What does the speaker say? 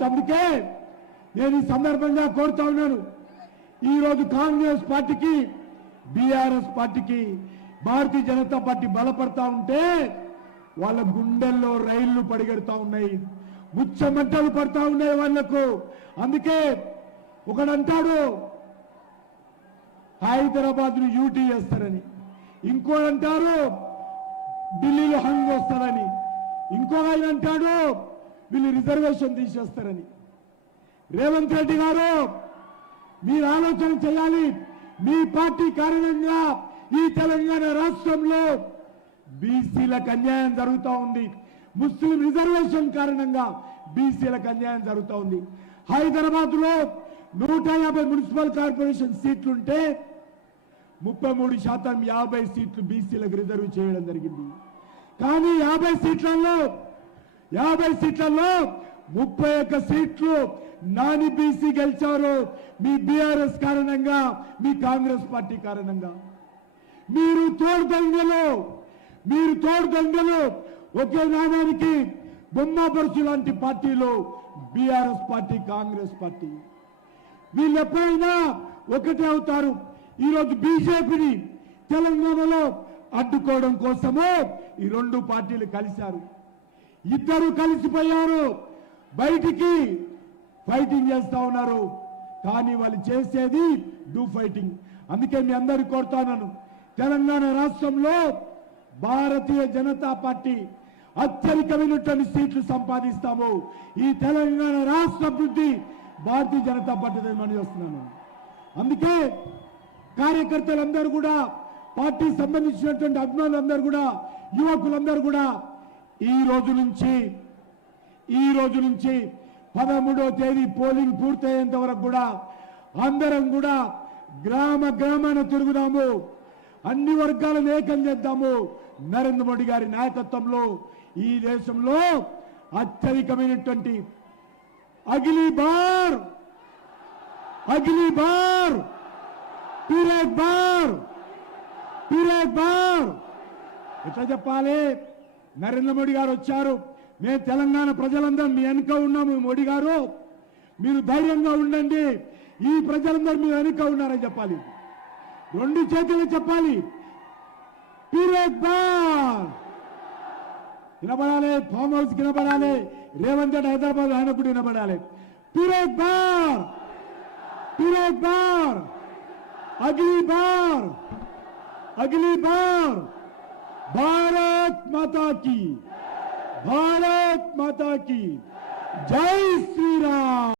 కాబట్టి అందుకే నేను ఈ సందర్భంగా కోరుతా ఉన్నాను, ఈరోజు కాంగ్రెస్ పార్టీకి బీఆర్ఎస్ పార్టీకి భారతీయ జనతా పార్టీ బలపడతా ఉంటే వాళ్ళ గుండెల్లో రైళ్లు పరిగెడతా ఉన్నాయి, ముచ్చమంటలు పడతా ఉన్నాయి వాళ్లకు. అందుకే ఒకడంటాడు హైదరాబాద్ ను యూటీ చేస్తారని, ఇంకోడంటారు ఢిల్లీలో హంగ్ వస్తారని, ఇంకొక ఆయన అంటాడు వీళ్ళు రిజర్వేషన్ తీసేస్తారని. రేవంత్ రెడ్డి గారు మీరు ఆలోచన చేయాలి. మీ పార్టీ కారణంగా ఈ తెలంగాణ రాష్ట్రంలో బీసీలకు అన్యాయం జరుగుతూ ఉంది. ముస్లిం రిజర్వేషన్ కారణంగా బీసీలకు అన్యాయం జరుగుతూ ఉంది. హైదరాబాద్ లో 150 మున్సిపల్ కార్పొరేషన్ సీట్లుంటే 33% 50 సీట్లు బీసీలకు రిజర్వ్ చేయడం జరిగింది. కానీ 50 సీట్లలో 31 సీట్లు నాని బీసీ గెలిచారు. మీ బీఆర్ఎస్ కారణంగా, మీ కాంగ్రెస్ పార్టీ కారణంగా. మీరు తోడు దొంగలు. ఒకే నాణానికి బొమ్మ పరుచు లాంటి పార్టీలు బీఆర్ఎస్ పార్టీ, కాంగ్రెస్ పార్టీ. వీళ్ళు ఎప్పుడైనా ఒకటే అవుతారు. ఈరోజు బీజేపీని తెలంగాణలో అడ్డుకోవడం కోసము ఈ రెండు పార్టీలు కలిశారు. ఇద్దరు కలిసిపోయారు, బయటికి ఫైటింగ్ చేస్తా ఉన్నారు. కానీ వాళ్ళు చేసేది డూ ఫైటింగ్. అందుకే మీ అందరికీ కోరుతాను, తెలంగాణ రాష్ట్రంలో భారతీయ జనతా పార్టీ అత్యధికమైనటువంటి సీట్లు సంపాదిస్తాము. ఈ తెలంగాణ రాష్ట్ర అభివృద్ధి భారతీయ జనతా పార్టీ మనం చేస్తున్నాను. అందుకే కార్యకర్తలందరూ కూడా, పార్టీ సంబంధించినటువంటి అభిమానులందరూ కూడా, యువకులందరూ కూడా ఈ రోజు నుంచి 13వ తేదీ పోలింగ్ పూర్తయ్యేంత వరకు కూడా అందరం కూడా గ్రామాన తిరుగుదాము, అన్ని వర్గాలను ఏకం చేద్దాము. నరేంద్ర మోడీ గారి నాయకత్వంలో ఈ దేశంలో అత్యధికమైనటువంటి అగిలీ బార్ పీరేక్ బార్ ఎట్లా చెప్పాలి? నరేంద్ర మోడీ గారు వచ్చారు, మేము తెలంగాణ ప్రజలందరం మీ వెనుక ఉన్నాము. మోడీ గారు మీరు ధైర్యంగా ఉండండి, ఈ ప్రజలందరూ మీ వెనుక ఉన్నారని చెప్పాలి. రెండు చేతులు చెప్పాలి. పీరేక్ బార్ వినబడాలి, ఫామ్ హౌస్ వినబడాలి, రేవంత్ రెడ్డి హైదరాబాద్ ఆయన కూడా వినబడాలి. పీరేక్ బార్ అగిలీ బార్ భారత్ మాతా की जय श्री